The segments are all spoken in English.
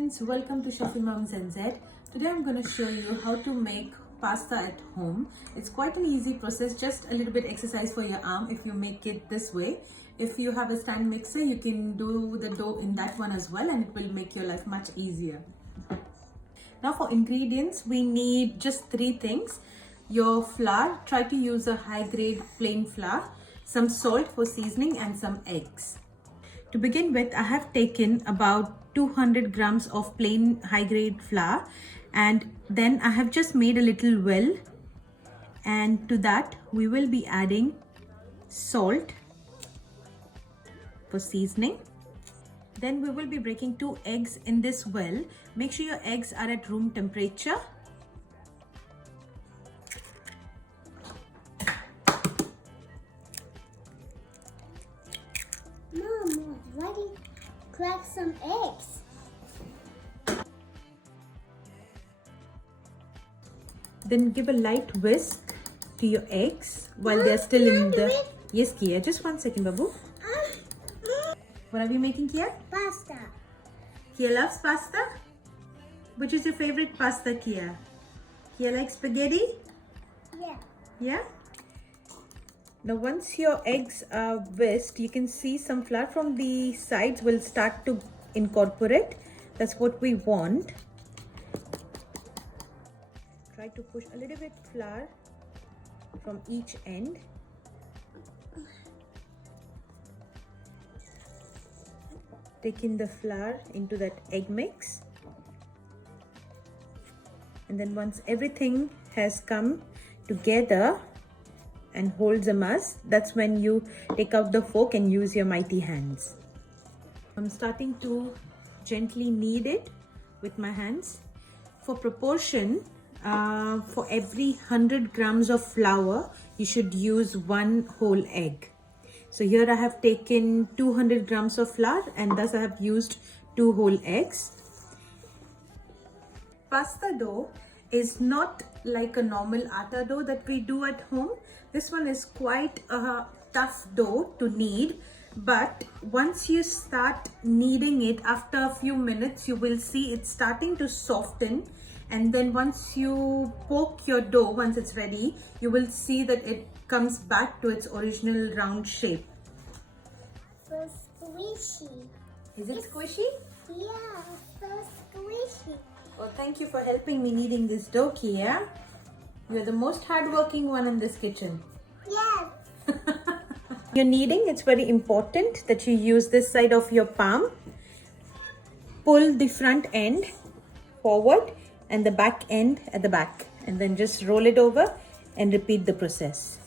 friends, welcome to Shafi Moms NZ. Today I'm going to show you how to make pasta at home. It's quite an easy process, just a little bit exercise for your arm if you make it this way. If you have a stand mixer, you can do the dough in that one as well, and it will make your life much easier. Now for ingredients, we need just three things. Your flour, try to use a high grade plain flour, some salt for seasoning and some eggs. To begin with, I have taken about 200 grams of plain high grade flour, and then I have just made a little well, and to that we will be adding salt for seasoning. Then we will be breaking 2 eggs in this well. Make sure your eggs are at room temperature. Mom, why do you crack some eggs? Then give a light whisk to your eggs while they're still in the... Yes, Kia, just 1 second, Babu. What are we making, Kia? Pasta. Kia loves pasta? Which is your favorite pasta, Kia? Kia likes spaghetti? Yeah. Yeah? Now once your eggs are whisked, you can see some flour from the sides will start to incorporate. That's what we want. Try to push a little bit flour from each end. Take in the flour into that egg mix. And then once everything has come together and holds a mass, that's when you take out the fork and use your mighty hands. I'm starting to gently knead it with my hands. For proportion, for every 100 grams of flour, you should use 1 whole egg. So here I have taken 200 grams of flour, and thus I have used 2 whole eggs. Pasta dough is not like a normal atta dough that we do at home. This one is quite a tough dough to knead, but once you start kneading it, after a few minutes you will see it's starting to soften, and then once you poke your dough, once it's ready, you will see that it comes back to its original round shape. So squishy. Is it squishy? Yeah, so squishy. Well, thank you for helping me kneading this dough, Kia. You're the most hardworking one in this kitchen. Yes. You're kneading, it's very important that you use this side of your palm. Pull the front end forward and the back end at the back, and then just roll it over and repeat the process.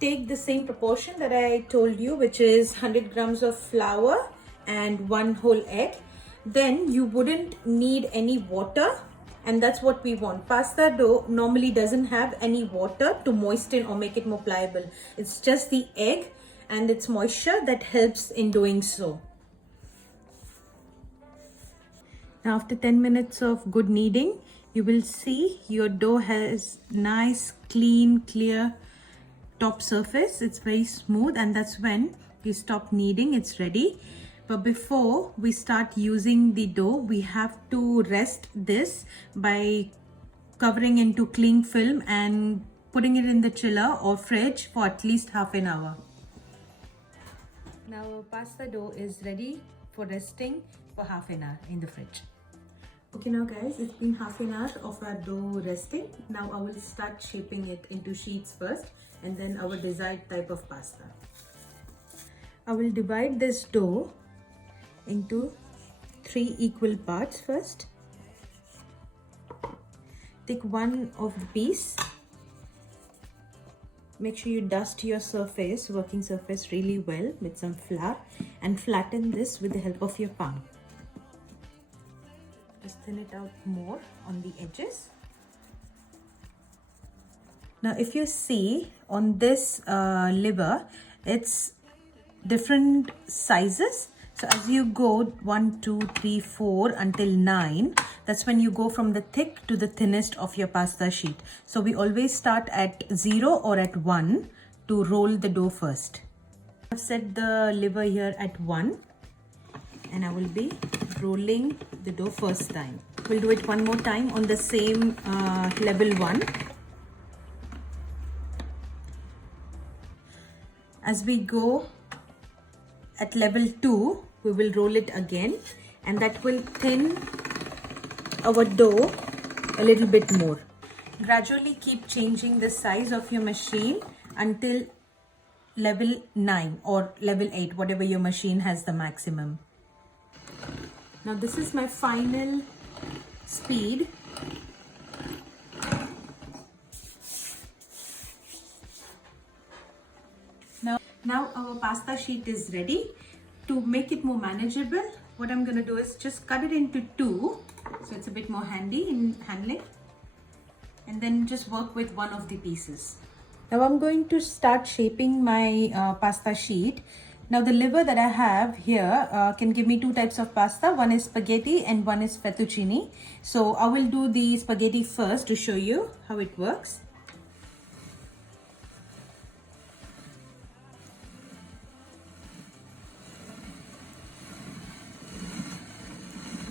Take the same proportion that I told you, which is 100 grams of flour and 1 whole egg. Then you wouldn't need any water, and that's what we want. Pasta dough normally doesn't have any water to moisten or make it more pliable. It's just the egg and its moisture that helps in doing so. Now after 10 minutes of good kneading, you will see your dough has nice, clean, clear top surface. It's very smooth, and that's when you stop kneading. It's ready. But before we start using the dough, we have to rest this by covering into cling film and putting it in the chiller or fridge for at least half an hour. Now our pasta dough is ready for resting for half an hour in the fridge. Okay, now guys, it's been half an hour of our dough resting. Now I will start shaping it into sheets first, and then our desired type of pasta. I will divide this dough into 3 equal parts first. Take one of the piece. Make sure you dust your surface, working surface, really well with some flour, and flatten this with the help of your palm. Just thin it out more on the edges. Now if you see on this liver, it's different sizes. So as you go 1, 2, 3, 4 until 9, that's when you go from the thick to the thinnest of your pasta sheet. So we always start at 0 or at 1 to roll the dough first. I've set the liver here at 1. and I will be rolling the dough first time. We'll do it one more time on the same level 1. As we go at level 2, we will roll it again, and that will thin our dough a little bit more. Gradually keep changing the size of your machine until level 9 or level 8, whatever your machine has the maximum. Now this is my final speed. Now our pasta sheet is ready. To make it more manageable, what I'm going to do is just cut it into 2, so it's a bit more handy in handling, and then just work with one of the pieces. Now I'm going to start shaping my pasta sheet. Now the liver that I have here can give me 2 types of pasta. One is spaghetti and one is fettuccine. So I will do the spaghetti first to show you how it works.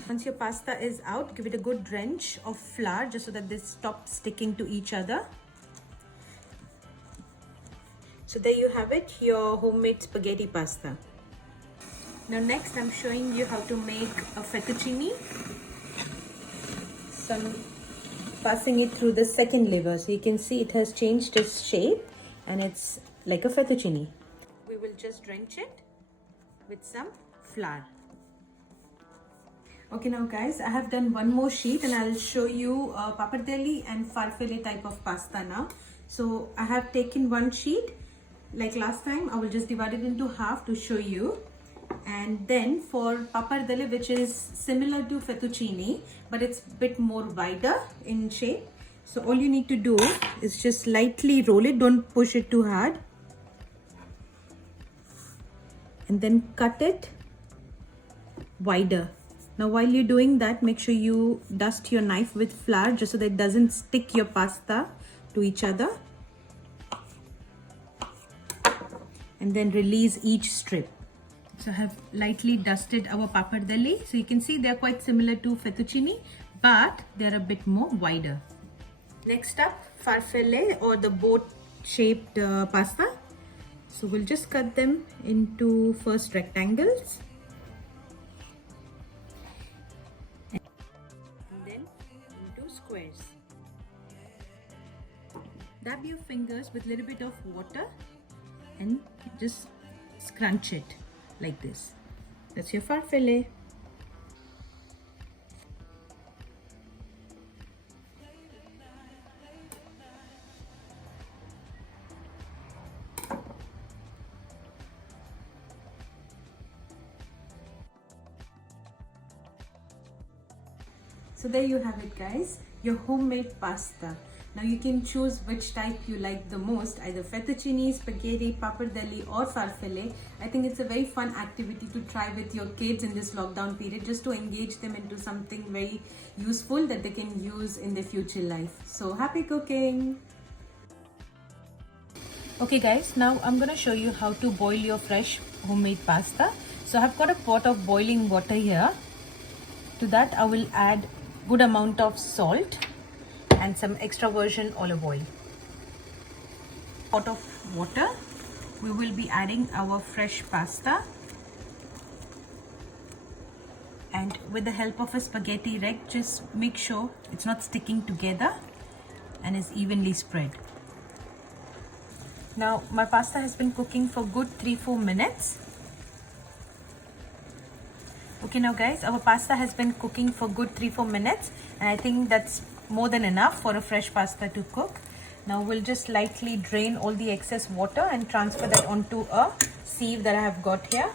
Once your pasta is out, give it a good drench of flour just so that they stop sticking to each other. So there you have it, your homemade spaghetti pasta. Now next I'm showing you how to make a fettuccine. So I'm passing it through the second lever. So you can see it has changed its shape and it's like a fettuccine. We will just drench it with some flour. Okay, now guys, I have done one more sheet and I'll show you pappardelle and farfalle type of pasta now. So I have taken one sheet. Like last time, I will just divide it into half to show you. And then for pappardelle, which is similar to fettuccine, but it's a bit more wider in shape. So all you need to do is just lightly roll it, don't push it too hard. And then cut it wider. Now while you're doing that, make sure you dust your knife with flour just so that it doesn't stick your pasta to each other. And then release each strip. So I have lightly dusted our pappardelle. So you can see they're quite similar to fettuccine, but they're a bit more wider. Next up, farfalle or the boat-shaped pasta. So we'll just cut them into first rectangles. Squares. Dab your fingers with a little bit of water and just scrunch it like this. That's your farfalle. So there you have it guys, your homemade pasta. Now you can choose which type you like the most, either fettuccine, spaghetti, pappardelle or farfalle. I think it's a very fun activity to try with your kids in this lockdown period, just to engage them into something very useful that they can use in their future life. So happy cooking! Okay guys, now I'm going to show you how to boil your fresh homemade pasta. So I've got a pot of boiling water here. To that I will add good amount of salt and some extra virgin olive oil. Pot of water, we will be adding our fresh pasta, and with the help of a spaghetti rack, just make sure it's not sticking together and is evenly spread. Now my pasta has been cooking for good 3-4 minutes. Okay, now guys, our pasta has been cooking for good 3-4 minutes, and I think that's more than enough for a fresh pasta to cook. Now we'll just lightly drain all the excess water and transfer that onto a sieve that I have got here.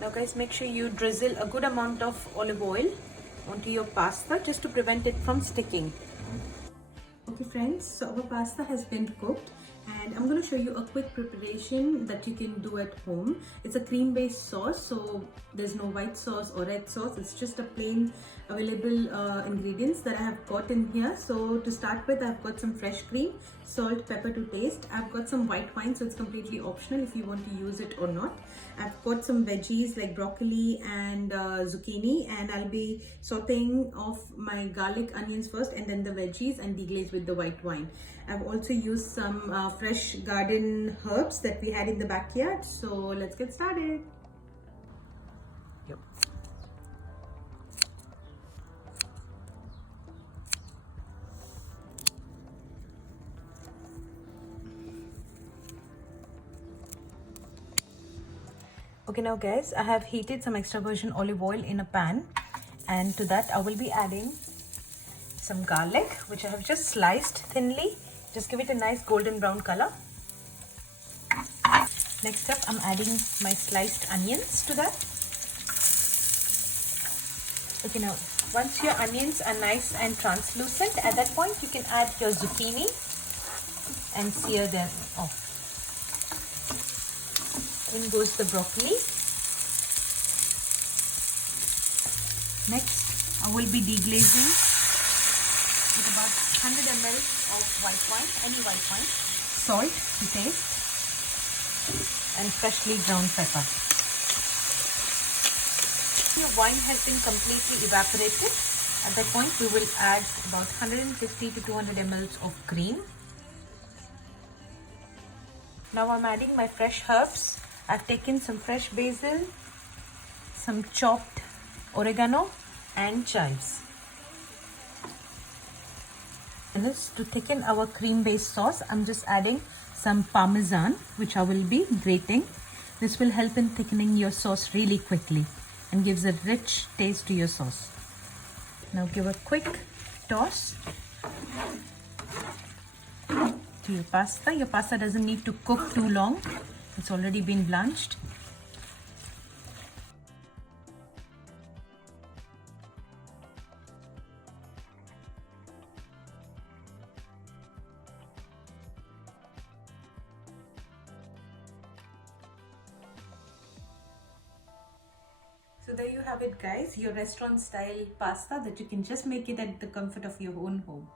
Now guys, make sure you drizzle a good amount of olive oil onto your pasta just to prevent it from sticking. Okay friends, so our pasta has been cooked, and and I'm going to show you a quick preparation that you can do at home. It's a cream based sauce, so there's no white sauce or red sauce. It's just a plain available ingredients that I have got in here. So to start with, I've got some fresh cream, salt, pepper to taste. I've got some white wine, so it's completely optional if you want to use it or not. I've got some veggies like broccoli and zucchini, and I'll be sauteing off my garlic, onions first and then the veggies and deglaze with the white wine. I've also used some fresh garden herbs that we had in the backyard. So let's get started. Yep. Okay, now guys, I have heated some extra virgin olive oil in a pan, and to that I will be adding some garlic, which I have just sliced thinly. Just give it a nice golden brown color. Next up, I'm adding my sliced onions to that. Okay, now once your onions are nice and translucent, at that point you can add your zucchini and sear them off. In goes the broccoli. Next, I will be deglazing with about 100 ml of white wine, any white wine, salt to taste, and freshly ground pepper. Your wine has been completely evaporated. At that point, we will add about 150 to 200 ml of cream. Now I'm adding my fresh herbs. I've taken some fresh basil, some chopped oregano and chives. And this, to thicken our cream based sauce, I'm just adding some parmesan, which I will be grating. This will help in thickening your sauce really quickly and gives a rich taste to your sauce. Now give a quick toss to your pasta. Your pasta doesn't need to cook too long. It's already been blanched. So there you have it guys, your restaurant style pasta that you can just make it at the comfort of your own home.